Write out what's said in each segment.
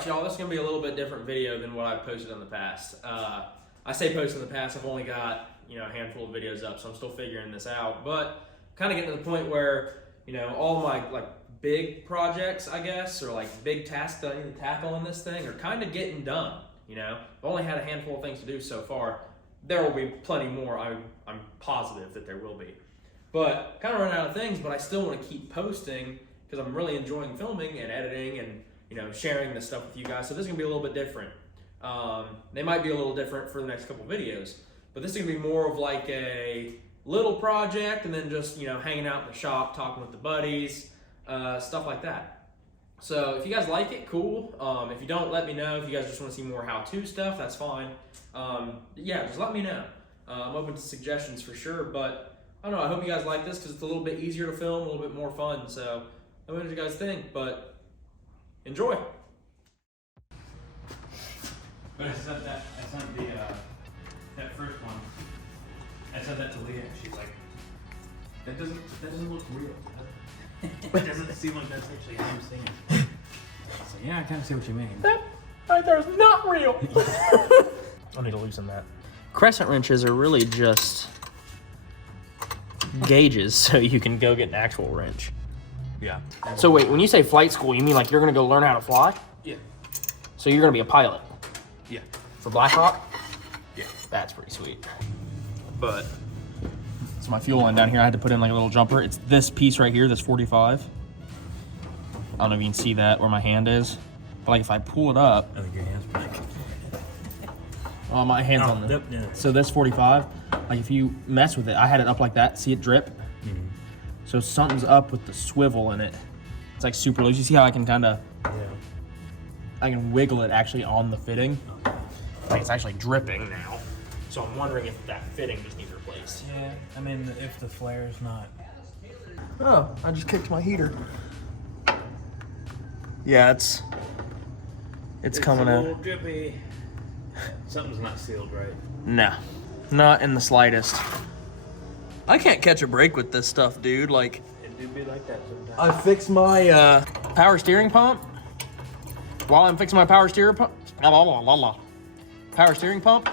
Alright y'all, this is going to be a little bit different video than what I've posted in the past. I say posted in the past, I've only got, a handful of videos up, so I'm still figuring this out. But kind of getting to the point where, all my big projects, I guess, or big tasks that I need to tackle in this thing are kind of getting done. I've only had a handful of things to do so far. There will be plenty more, I'm positive that there will be. But kind of running out of things, but I still want to keep posting because I'm really enjoying filming and editing and sharing this stuff with you guys. So this is gonna be a little bit different. They might be a little different for the next couple videos, but this is gonna be more of like a little project and then just hanging out in the shop, talking with the buddies, stuff like that. So if you guys like it, cool. If you don't, let me know. If you guys just want to see more how-to stuff, that's fine. Yeah, just let me know. I'm open to suggestions for sure, but I don't know, I hope you guys like this because it's a little bit easier to film, a little bit more fun. So let me know what you guys think, but enjoy. But I sent that first one. I said that to Leah, and she's like, that doesn't look real. It doesn't seem like that's actually how I'm seeing it. So yeah, I kind of see what you mean. That right there is not real. I need to loosen that. Crescent wrenches are really just gauges so you can go get an actual wrench. Yeah. So wait, when you say flight school, you mean like you're gonna go learn how to fly? Yeah. So you're gonna be a pilot? Yeah. For Black Hawk? Yeah. That's pretty sweet. But, it's my fuel line down here. I had to put in like a little jumper. It's this piece right here, this 45. I don't know if you can see that where my hand is. But like if I pull it up. I think your hand's back. Oh, my hand's on the. Yep, yeah. So this 45, like if you mess with it, I had it up like that. See it drip? Mm-hmm. So something's up with the swivel in it. It's like super loose. You see how I can kind of, I can wiggle it actually on the fitting. Like it's actually dripping now. So I'm wondering if that fitting just needs replaced. Yeah, I mean, if the flare's not. Oh, I just kicked my heater. Yeah, it's coming a out. little drippy. Something's not sealed right. No, not in the slightest. I can't catch a break with this stuff, dude. Like, It do be like that sometimes. I fixed my power steering pump. While I'm fixing my power steering pump,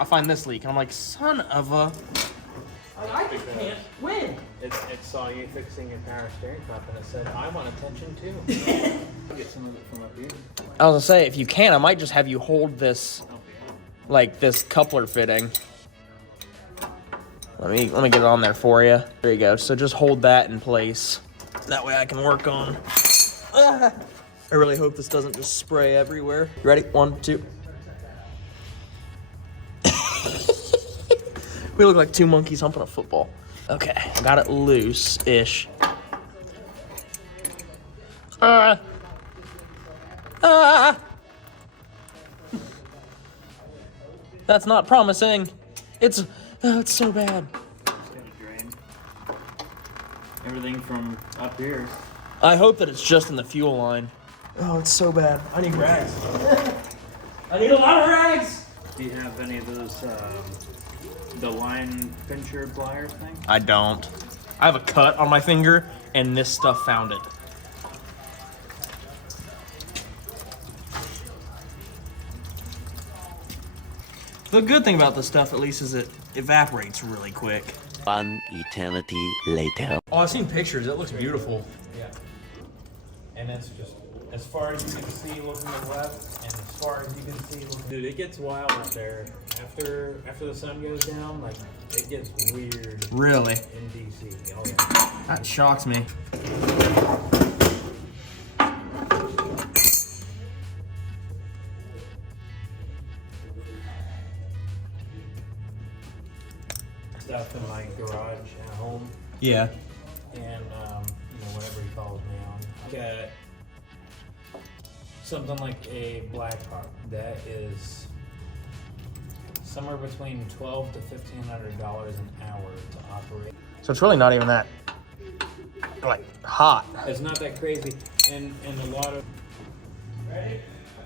I find this leak, and I'm like, son of a. I can't win. It saw you fixing your power steering pump, and it said, I want attention too. Get some of it from up here. I was gonna say, if you can, I might just have you hold this, like this coupler fitting. Let me get it on there for you. There you go. So just hold that in place. That way I can work on. I really hope this doesn't just spray everywhere. You ready? 1, 2. We look like two monkeys humping a football. Okay, I got it loose-ish. That's not promising. It's so bad. It's gonna drain everything from up here. I hope that it's just in the fuel line. Oh, it's so bad. I need rags. I need a lot of rags. Do you have any of those, the line pincher pliers thing? I don't. I have a cut on my finger, and this stuff found it. The good thing about this stuff, at least, is it evaporates really quick. One eternity later. Oh, I've seen pictures. It looks beautiful. Yeah. And it's just as far as you can see looking to the left, and as far as you can see looking. Dude, it gets wild up there. After the sun goes down, like it gets weird. Really? In DC. Oh yeah. That shocks me. Stuff in my garage at home, Yeah. and whatever he calls me on. Got something like a Black Hawk that is somewhere between $1,200 to $1,500 an hour to operate. So it's really not even that, like, hot. It's not that crazy, and a lot of. Ready?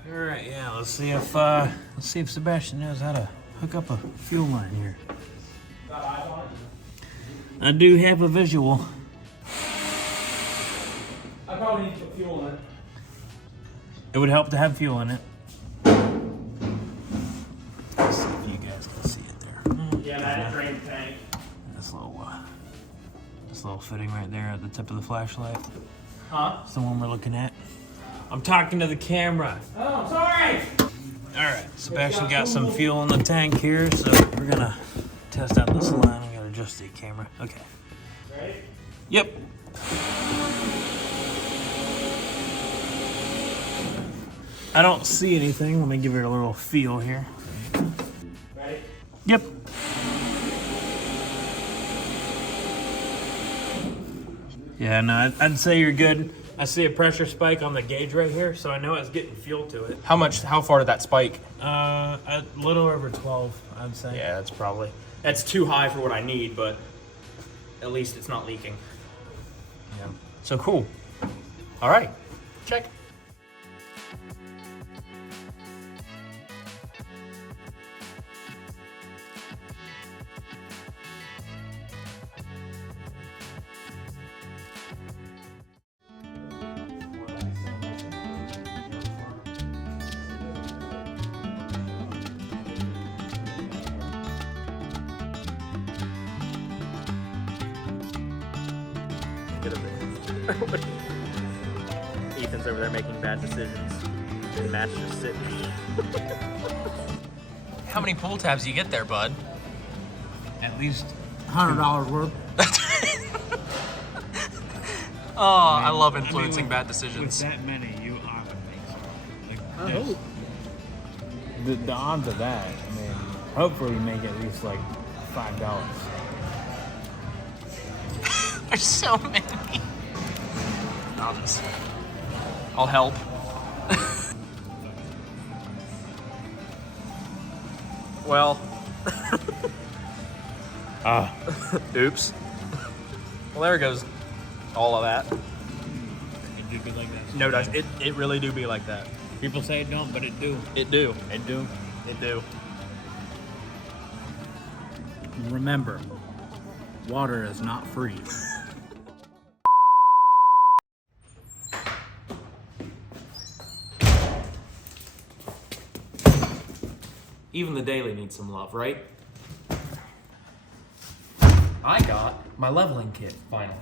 All right, yeah. Let's see if Sebastian knows how to hook up a fuel line here. I do have a visual. I probably need to put fuel in it. It would help to have fuel in it. this little fitting right there at the tip of the flashlight. Huh? It's the one we're looking at. I'm talking to the camera. Oh, sorry. All right, Sebastian got some fuel in the tank here, so we're gonna test out this line. I gotta adjust the camera. Okay. Ready? Yep. I don't see anything. Let me give it a little feel here. Ready? Yep. Yeah, no, I'd say you're good. I see a pressure spike on the gauge right here, so I know it's getting fuel to it. How far did that spike? A little over 12, I'd say. Yeah, that's too high for what I need, but at least it's not leaking. Yeah. So cool. All right, check. Ethan's over there making bad decisions, and Matt's just sitting. How many pull tabs do you get there, bud? At least $100 worth. Oh, I love influencing bad decisions. With that many, you ought to make something. Like, the odds of that, I mean, hopefully you make at least like $5. There's so many. I'll help. Well. Oops. Well, there goes all of that. It do be like that. No, does it really do be like that? People say it don't, but it do. It do. It do. It do. Remember, water is not free. Even the daily needs some love, right? I got my leveling kit, finally.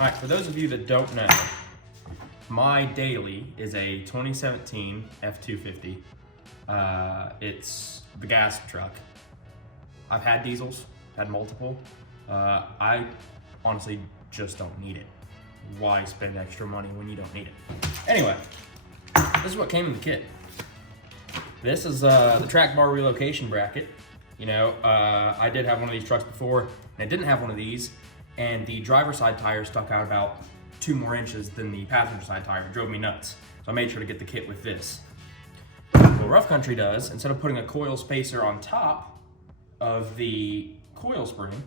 All right, for those of you that don't know, my daily is a 2017 F-250. It's the gas truck. I've had diesels, had multiple. I honestly just don't need it. Why spend extra money when you don't need it? Anyway, this is what came in the kit. This is the track bar relocation bracket. You know, I did have one of these trucks before, and it didn't have one of these, and the driver's side tire stuck out about 2 more inches than the passenger side tire. It drove me nuts. So I made sure to get the kit with this. What Rough Country does, instead of putting a coil spacer on top of the coil spring,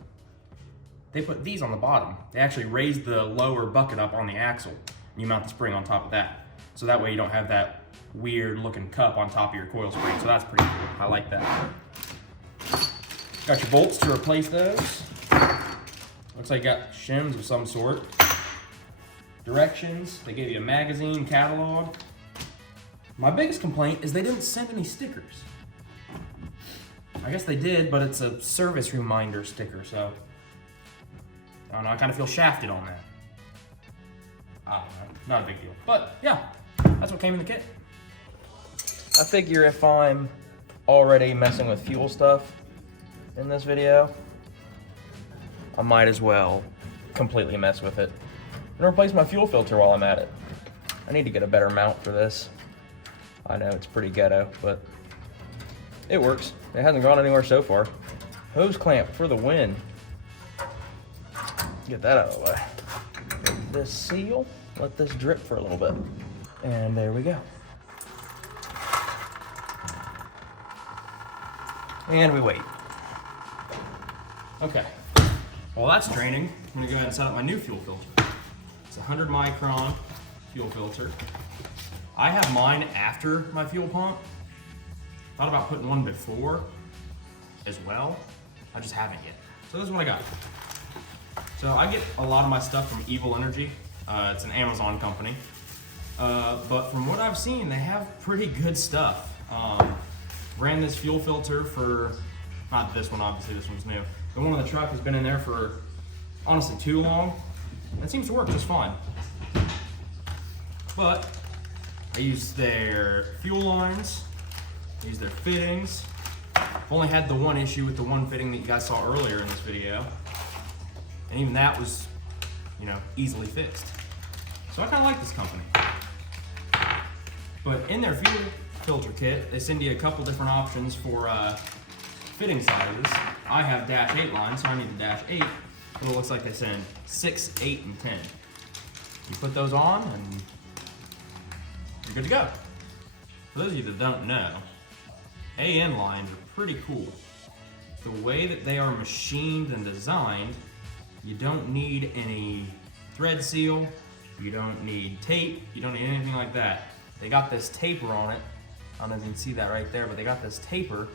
they put these on the bottom. They actually raise the lower bucket up on the axle, and you mount the spring on top of that. So that way you don't have that weird looking cup on top of your coil spring. So that's pretty cool. I like that. Got your bolts to replace those. Looks like you got shims of some sort. Directions, they gave you a magazine, catalog. My biggest complaint is they didn't send any stickers. I guess they did, but it's a service reminder sticker, so I don't know, I kind of feel shafted on that. I don't know, not a big deal. But yeah, that's what came in the kit. I figure if I'm already messing with fuel stuff in this video, I might as well completely mess with it and replace my fuel filter while I'm at it. I need to get a better mount for this. I know it's pretty ghetto, but it works. It hasn't gone anywhere so far. Hose clamp for the win. Get that out of the way. Get this seal, let this drip for a little bit. And there we go. And we wait. Okay. Well, that's draining. I'm gonna go ahead and set up my new fuel filter. It's a 100 micron fuel filter. I have mine after my fuel pump. Thought about putting one before as well. I just haven't yet. So this is what I got. So I get a lot of my stuff from Evil Energy. It's an Amazon company. But from what I've seen, they have pretty good stuff. Ran this fuel filter for, not this one, obviously this one's new. The one on the truck has been in there for honestly too long. It seems to work just fine. But I use their fuel lines, I use their fittings. I've only had the one issue with the one fitting that you guys saw earlier in this video. And even that was, you know, easily fixed. So I kind of like this company. But in their fuel filter kit, they send you a couple different options for fitting sizes. I have dash 8 lines, so I need the dash 8, but it looks like they send 6, 8, and 10. You put those on and you're good to go. For those of you that don't know, AN lines are pretty cool. The way that they are machined and designed, you don't need any thread seal, you don't need tape, you don't need anything like that. They got this taper on it. I don't know if you can see that right there, but they got this taper.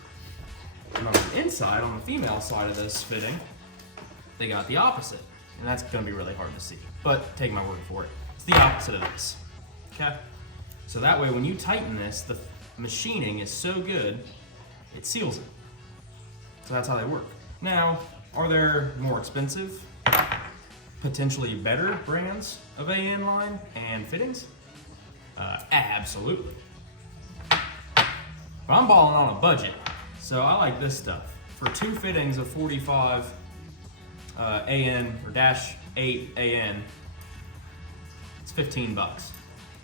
And on the inside, on the female side of this fitting, they got the opposite. And that's gonna be really hard to see, but take my word for it. It's the opposite of this, okay? So that way, when you tighten this, the machining is so good, it seals it. So that's how they work. Now, are there more expensive, potentially better brands of AN line and fittings? Absolutely. But I'm balling on a budget, so I like this stuff. For 2 fittings of 45 AN or dash 8 AN, it's 15 bucks.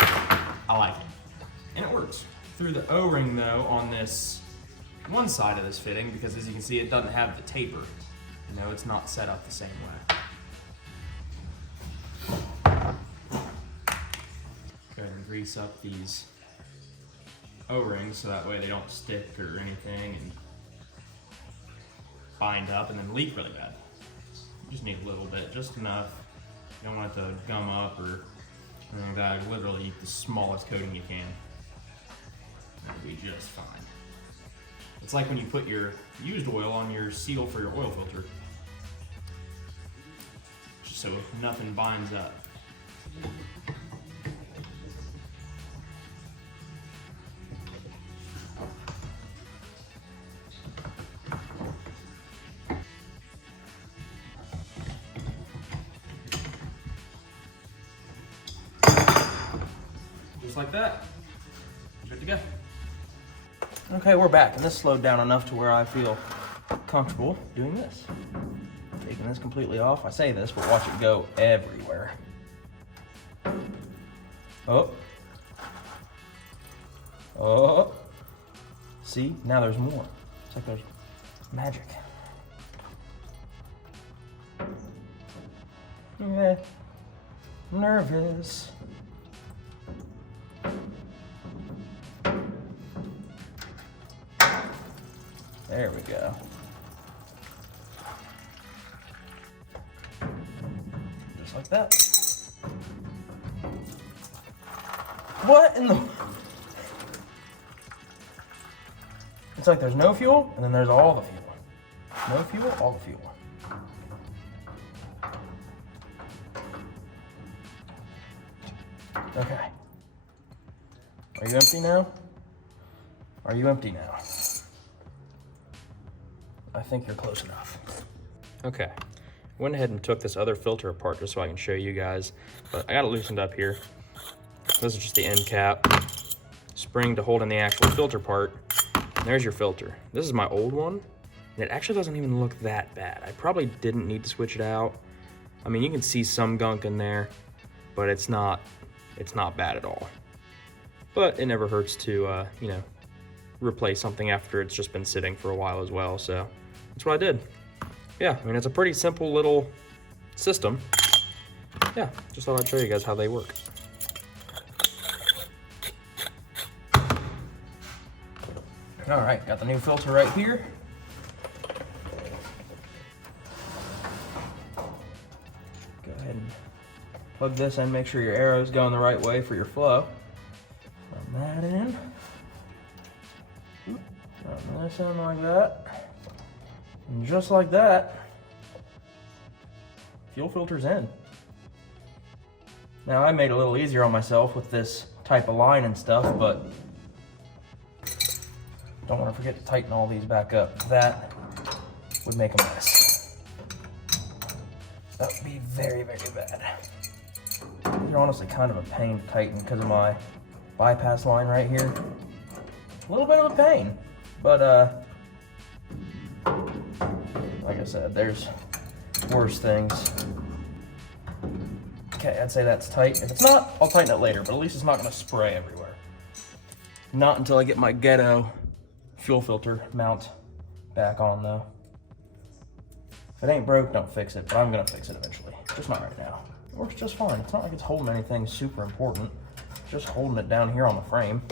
I like it. And it works. Through the O-ring though on this one side of this fitting, because as you can see it doesn't have the taper. You know, it's not set up the same way. Go ahead and grease up these O-rings so that way they don't stick or anything and bind up and then leak really bad. You just need a little bit, just enough. You don't want it to gum up or anything like that. Literally the smallest coating you can. That'll be just fine. It's like when you put your used oil on your seal for your oil filter, just so nothing binds up. Just like that, good to go. Okay, we're back, and this slowed down enough to where I feel comfortable doing this. Taking this completely off. I say this, but watch it go everywhere. Oh. Oh. See, now there's more. It's like there's magic. Yeah. Nervous. There we go. Just like that. What in the... It's like there's no fuel, and then there's all the fuel. No fuel, all the fuel. Okay. Are you empty now? Are you empty now? I think you're close enough. Okay, went ahead and took this other filter apart just so I can show you guys, but I got it loosened up here. This is just the end cap, spring to hold in the actual filter part, and there's your filter. This is my old one, and it actually doesn't even look that bad. I probably didn't need to switch it out. I mean, you can see some gunk in there, but it's not bad at all. But it never hurts to, you know, replace something after it's just been sitting for a while as well, so that's what I did. Yeah, I mean, it's a pretty simple little system. Yeah, just thought I'd show you guys how they work. All right, got the new filter right here. Plug this in, make sure your arrow's going the right way for your flow. Run that in. Run this in like that. And just like that, fuel filter's in. Now I made it a little easier on myself with this type of line and stuff, but don't want to forget to tighten all these back up. That would make a mess. That would be very, very bad. They're honestly kind of a pain to tighten because of my bypass line right here. A little bit of a pain, but like I said, there's worse things. Okay, I'd say that's tight. If it's not, I'll tighten it later, but at least it's not gonna spray everywhere. Not until I get my ghetto fuel filter mount back on though. If it ain't broke, don't fix it, but I'm gonna fix it eventually. Just not right now. It works just fine. It's not like it's holding anything super important. Just holding it down here on the frame.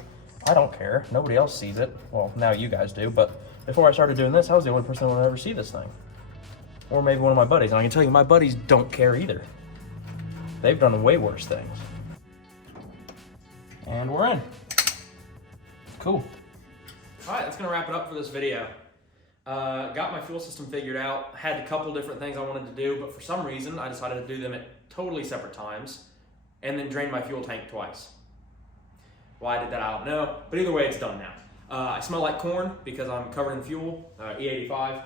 I don't care. Nobody else sees it. Well, now you guys do, but before I started doing this, I was the only person that would ever see this thing. Or maybe one of my buddies. And I can tell you, my buddies don't care either. They've done way worse things. And we're in. Cool. All right, that's gonna wrap it up for this video. Got my fuel system figured out. Had a couple different things I wanted to do, but for some reason, I decided to do them at totally separate times and then drain my fuel tank twice. Why I did that, I don't know, but either way, it's done now. I smell like corn because I'm covered in fuel, E85.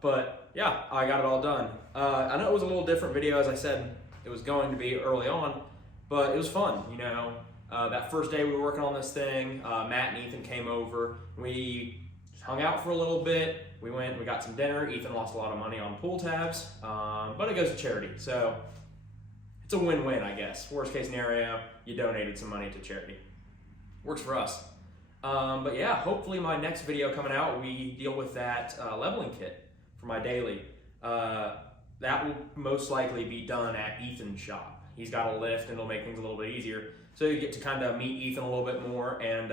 But yeah, I got it all done. I know it was a little different video, as I said, it was going to be early on, but it was fun, you know. That first day we were working on this thing, Matt and Ethan came over. We just hung out for a little bit. We got some dinner. Ethan lost a lot of money on pool tabs, but it goes to charity, so it's a win-win, I guess. Worst case scenario, you donated some money to charity. Works for us. But yeah, hopefully my next video coming out, we deal with that leveling kit for my daily. That will most likely be done at Ethan's shop. He's got a lift and it'll make things a little bit easier. So you get to kind of meet Ethan a little bit more and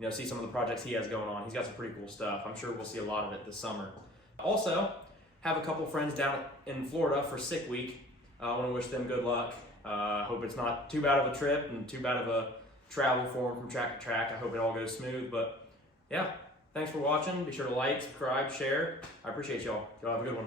you know, see some of the projects he has going on. He's got some pretty cool stuff. I'm sure we'll see a lot of it this summer. Also, have a couple friends down in Florida for Sick Week. I want to wish them good luck. Hope it's not too bad of a trip and too bad of a travel for them from track to track. I hope it all goes smooth, but yeah, thanks for watching. Be sure to like, subscribe, share. I appreciate y'all. Y'all have a good one.